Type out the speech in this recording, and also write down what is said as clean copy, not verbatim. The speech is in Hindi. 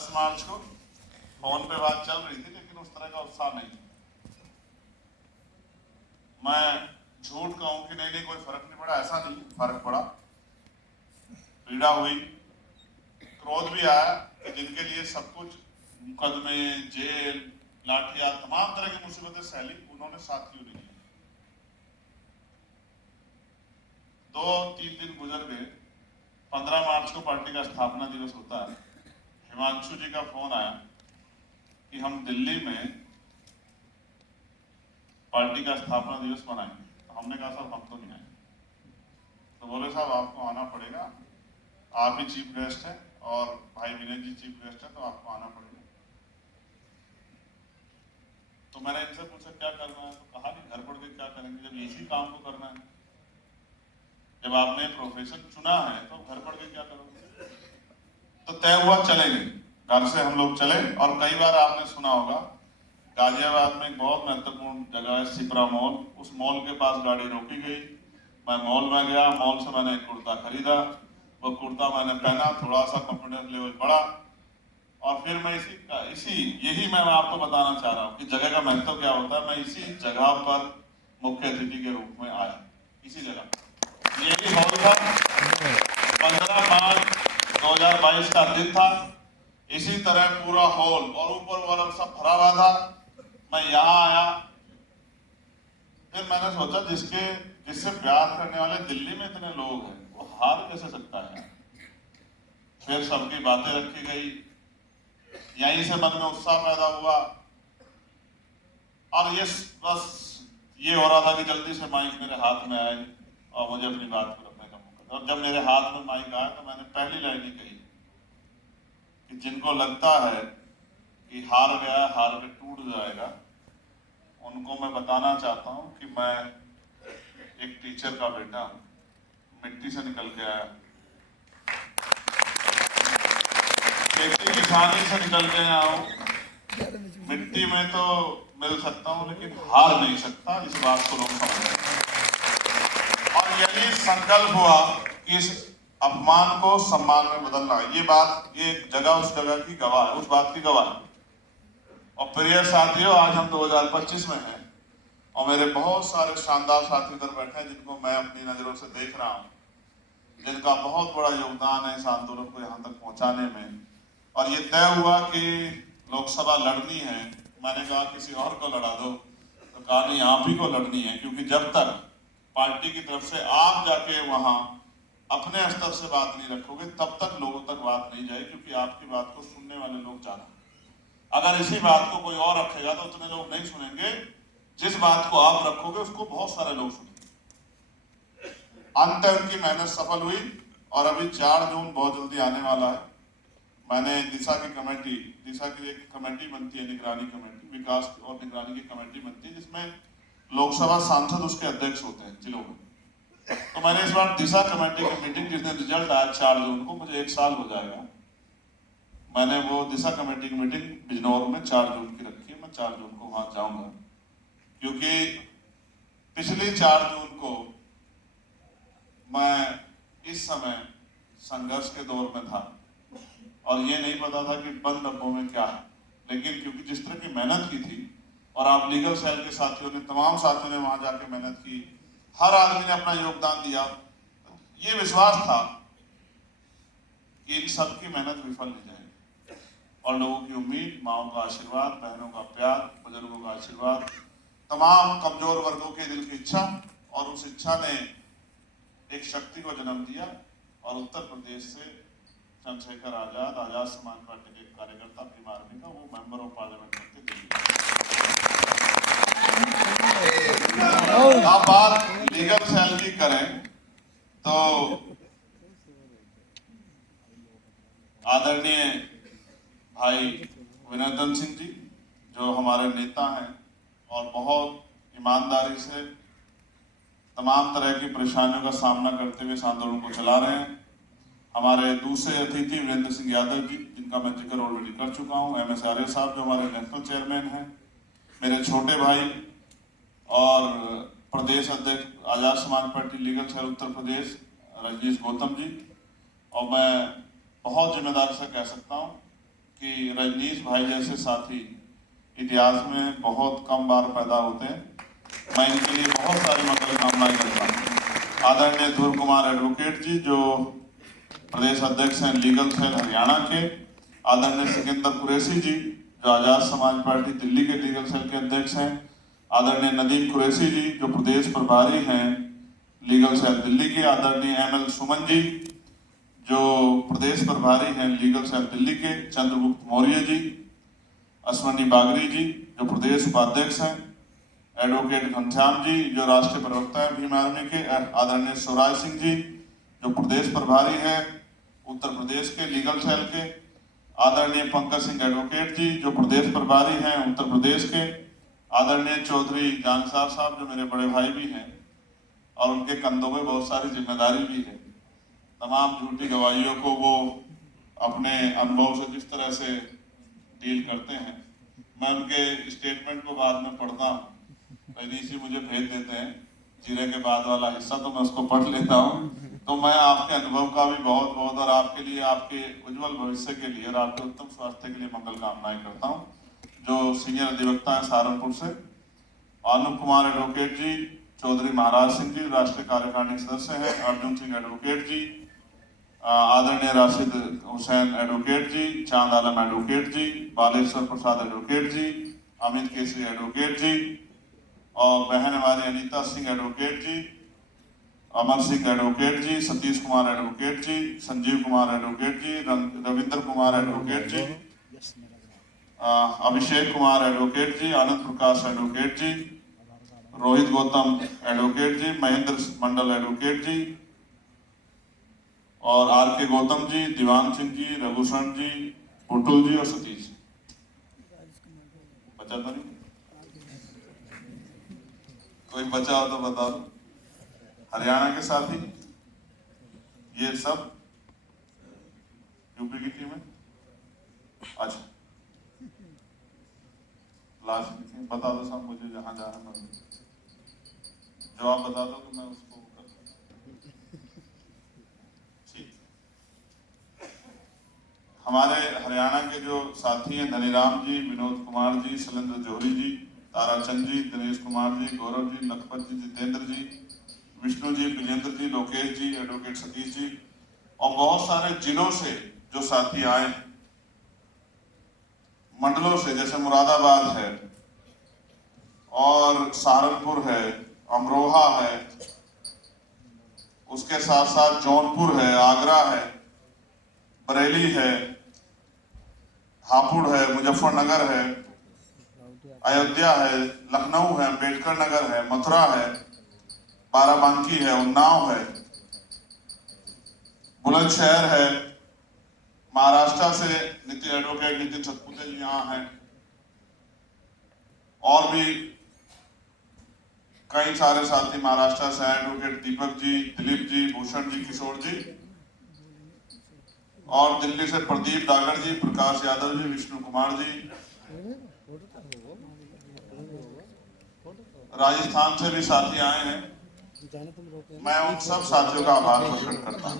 मार्च को फोन पे बात चल रही थी, लेकिन उस तरह का उत्साह नहीं। मैं झूठ कहूं कि नहीं कोई फर्क नहीं पड़ा, ऐसा नहीं, फर्क पड़ा, पीड़ा हुई, क्रोध भी आया कि जिनके लिए सब कुछ, मुकदमे, जेल, लाठियां, तमाम तरह की मुसीबतें सहली, उन्होंने साथ क्यों नहीं। 2-3 दिन गुजर गए। 15 मार्च को पार्टी का स्थापना दिवस होता है। हिमांशु जी का फोन आया कि हम दिल्ली में पार्टी का स्थापना दिवस मनाएंगे। तो हमने कहा साहब हम तो नहीं आएंगे। तो बोले साहब आपको आना पड़ेगा, आप ही चीफ गेस्ट हैं और भाई विनय जी चीफ गेस्ट हैं, तो आपको आना पड़ेगा। तो मैंने इनसे पूछा क्या करना है, तो कहा कि घर पड़ के क्या करेंगे जब इसी काम को करना है, जब आपने प्रोफेशन चुना है तो घर पड़ के क्या करोगे। तो तय हुआ चलेंगे, घर से हम लोग चले। और कई बार आपने सुना होगा गाजियाबाद में एक बहुत महत्वपूर्ण जगह है सिपरा मॉल, उस मॉल के पास गाड़ी रोकी गई, मैं मॉल में गया, मॉल से मैंने एक कुर्ता खरीदा, वो कुर्ता मैंने पहना, थोड़ा सा कॉन्फिडेंस लेवल बढ़ा, और फिर मैं यही मैं आपको बताना चाह रहा हूँ कि जगह का महत्व क्या होता है। मैं इसी जगह पर मुख्य अतिथि के रूप में आया, इसी जगह, यही हॉल था। 15 मार्च 2022 का दिन था, इसी तरह पूरा हॉल और ऊपर वाला सब भरा हुआ था। मैं यहाँ आया, फिर मैंने सोचा जिससे प्यार करने वाले दिल्ली में इतने लोग हैं, वो हार कैसे सकता है। फिर सबकी बातें रखी गई, यहीं से मन में उत्साह पैदा हुआ, और ये हो रहा था कि जल्दी से माइक मेरे हाथ में आए और मुझे अपनी बात को रखने का मौका। और जब मेरे हाथ में माइक आया तो मैंने पहली लाइन ही कही कि जिनको लगता है कि हार गया, हार के टूट जाएगा, उनको मैं बताना चाहता हूं कि मैं एक टीचर का बेटा हूं, मिट्टी से निकल के आया, खेती किसानी से निकल के आया हूं। मिट्टी में तो मिल सकता हूं लेकिन हार नहीं सकता, इस बात को लोग समझें। और यही संकल्प हुआ कि इस अपमान को सम्मान में बदलना। ये बात, ये जगह उस जगह की गवाह है, उस बात की गवाह है। और प्रिय साथियों, आज हम 2025 में हैं और मेरे बहुत सारे शानदार साथी इधर बैठे हैं जिनको मैं अपनी नजरों से देख रहा हूँ, जिनका बहुत बड़ा योगदान है इस आंदोलन को यहाँ तक पहुंचाने में। और ये तय हुआ कि लोकसभा लड़नी है। मैंने कहा किसी और को लड़ा दो, तो कहा नहीं आप ही को लड़नी है, क्योंकि जब तक पार्टी की तरफ से आप जाके वहां अपने स्तर से बात नहीं रखोगे तब तक लोगों तक बात नहीं जाएगी, क्योंकि आपकी बात को सुनने वाले लोग ज्यादा। अगर इसी बात को कोई और रखेगा तो उतने लोग नहीं सुनेंगे, जिस बात को आप रखोगे उसको बहुत सारे लोग सुनेंगे। अंत उनकी मेहनत सफल हुई और अभी 4 जून बहुत जल्दी आने वाला है। मैंने दिशा की एक कमेटी बनती है, निगरानी कमेटी, विकास और निगरानी की कमेटी बनती है, जिसमें लोकसभा सांसद उसके अध्यक्ष होते हैं जिलों में। तो मैंने इस बार दिशा कमेटी की मीटिंग, जिस दिन रिजल्ट आया 4 जून को, मुझे 1 साल हो जाएगा, मैंने वो दिशा कमेटी की मीटिंग बिजनौर में 4 जून की रखी है। मैं 4 जून को वहां जाऊंगा, क्योंकि पिछली 4 जून को मैं इस समय संघर्ष के दौर में था और ये नहीं पता था कि बंद डब्बों में क्या है। लेकिन क्योंकि जिस तरह की मेहनत की थी, और आप लीगल सेल के साथियों ने, तमाम साथियों ने वहां जाके मेहनत की, हर आदमी ने अपना योगदान दिया, ये विश्वास था कि इन सबकी मेहनत विफल नहीं जाएगी। और लोगों की उम्मीद, माओ का आशीर्वाद, बहनों का प्यार, बुजुर्गों का आशीर्वाद, तमाम कमजोर वर्गों के दिल की इच्छा, और उस इच्छा ने एक शक्ति को जन्म दिया। और उत्तर प्रदेश से चंद्रशेखर आजाद समाज पार्टी के कार्यकर्ता, भीम आर्मी का, वो मेंबर ऑफ पार्लियामेंट बनते दिल्ली। आप बात लीगल सेल की करें तो आदरणीय भाई विनोदन सिंह जी, जो हमारे नेता हैं और बहुत ईमानदारी से तमाम तरह की परेशानियों का सामना करते हुए इस आंदोलन को चला रहे हैं। हमारे दूसरे अतिथि वीरेंद्र सिंह यादव जी, जिनका मैं जिक्र ऑलरेडी कर चुका हूँ, MS आर्य साहब जो हमारे नेशनल चेयरमैन हैं, मेरे छोटे भाई और प्रदेश अध्यक्ष Azad Samaj party legal cell Uttar Pradesh Rajneesh Gautam ji. और मैं बहुत जिम्मेदारी से कह सकता हूँ कि रजनीश भाई जैसे साथी इतिहास में बहुत कम बार पैदा होते हैं। मैं इनके लिए बहुत सारी मंगल कामनाएं करता हूँ। आदरणीय ध्रुव कुमार एडवोकेट जी जो प्रदेश अध्यक्ष हैं लीगल सेल हरियाणा के, आदरणीय सिकंदर कुरैशी जी जो आजाद समाज पार्टी दिल्ली के लीगल सेल के अध्यक्ष हैं, आदरणीय नदीम कुरैशी जी जो प्रदेश प्रभारी हैं लीगल सेल दिल्ली के, आदरणीय ML सुमन जी जो प्रदेश प्रभारी हैं लीगल सेल दिल्ली के, चंद्रगुप्त मौर्य जी, अश्वनी बागरी जी जो प्रदेश उपाध्यक्ष हैं, एडवोकेट घनश्याम जी जो राष्ट्रीय प्रवक्ता हैं भीम आर्मी के, आदरणीय शिवराज सिंह जी जो प्रदेश प्रभारी हैं उत्तर प्रदेश के लीगल सेल के, आदरणीय पंकज सिंह एडवोकेट जी जो प्रदेश प्रभारी हैं उत्तर प्रदेश के, आदरणीय चौधरी जानसार साहब जो मेरे बड़े भाई भी हैं और उनके कंधों में बहुत सारी जिम्मेदारी भी है। तमाम झूठी गवाहियों को वो अपने अनुभव से जिस तरह से डील करते हैं, मैं उनके स्टेटमेंट को बाद में पढ़ता हूँ। रजनीश जी मुझे भेज देते हैं जीरे के बाद वाला हिस्सा, तो मैं उसको पढ़ लेता हूँ। तो मैं आपके अनुभव का भी बहुत बहुत और आपके लिए आपके उज्जवल भविष्य के लिए और आपके उत्तम स्वास्थ्य के लिए मंगल कामनाएं करता हूँ। जो सीनियर अधिवक्ता है सहारनपुर से, अनुप कुमार एडवोकेट जी, चौधरी महाराज सिंह जी राष्ट्रीय कार्यकारिणी सदस्य हैं, अर्जुन सिंह एडवोकेट जी, आदरणीय राशिद हुसैन एडवोकेट जी, चांद आलम एडवोकेट जी, बालेश्वर प्रसाद एडवोकेट जी, अमित केसरी एडवोकेट जी और बहन हमारी अनीता सिंह एडवोकेट जी, अमर सिंह एडवोकेट जी, सतीश कुमार एडवोकेट जी, संजीव कुमार एडवोकेट जी, रविंद्र कुमार एडवोकेट जी, अभिषेक कुमार एडवोकेट जी, आनंद प्रकाश एडवोकेट जी, रोहित गौतम एडवोकेट जी, महेंद्र मंडल एडवोकेट जी और RK गौतम जी, दीवान सिंह जी, रघुशरण जी, बुटुल जी और सतीश। बचा तो नहीं? कोई बचा हो तो बता दो। हरियाणा के साथी ये सब यूपी की टीम है। अच्छा लास्ट की टीम बता दो साहब, मुझे जहां जाना है जवाब बता दो कि मैं उसको हमारे हरियाणा के जो साथी हैं धनीराम जी, विनोद कुमार जी, शैलेंद्र जौहरी जी, ताराचंद जी, दिनेश कुमार जी, गौरव जी, लखपत जी, जितेंद्र जी, विष्णु जी, विजेंद्र जी, लोकेश जी, एडवोकेट सतीश जी और बहुत सारे जिलों से जो साथी आए, मंडलों से जैसे मुरादाबाद है और सहारनपुर है, अमरोहा है, उसके साथ साथ जौनपुर है, आगरा है, बरेली है, हापुड़ है, मुजफ्फरनगर है, अयोध्या है, लखनऊ है, अम्बेडकर नगर है, मथुरा है, बाराबंकी है, उन्नाव है, बुलंदशहर है, महाराष्ट्र से एडवोकेट नितिन सतपुते जी यहाँ हैं और भी कई सारे साथी महाराष्ट्र से एडवोकेट दीपक जी, दिलीप जी, भूषण जी, किशोर जी और दिल्ली से प्रदीप डागर जी, प्रकाश यादव जी, विष्णु कुमार जी, राजस्थान से भी साथी आए हैं। मैं उन सब साथियों का आभार प्रकट करता हूँ।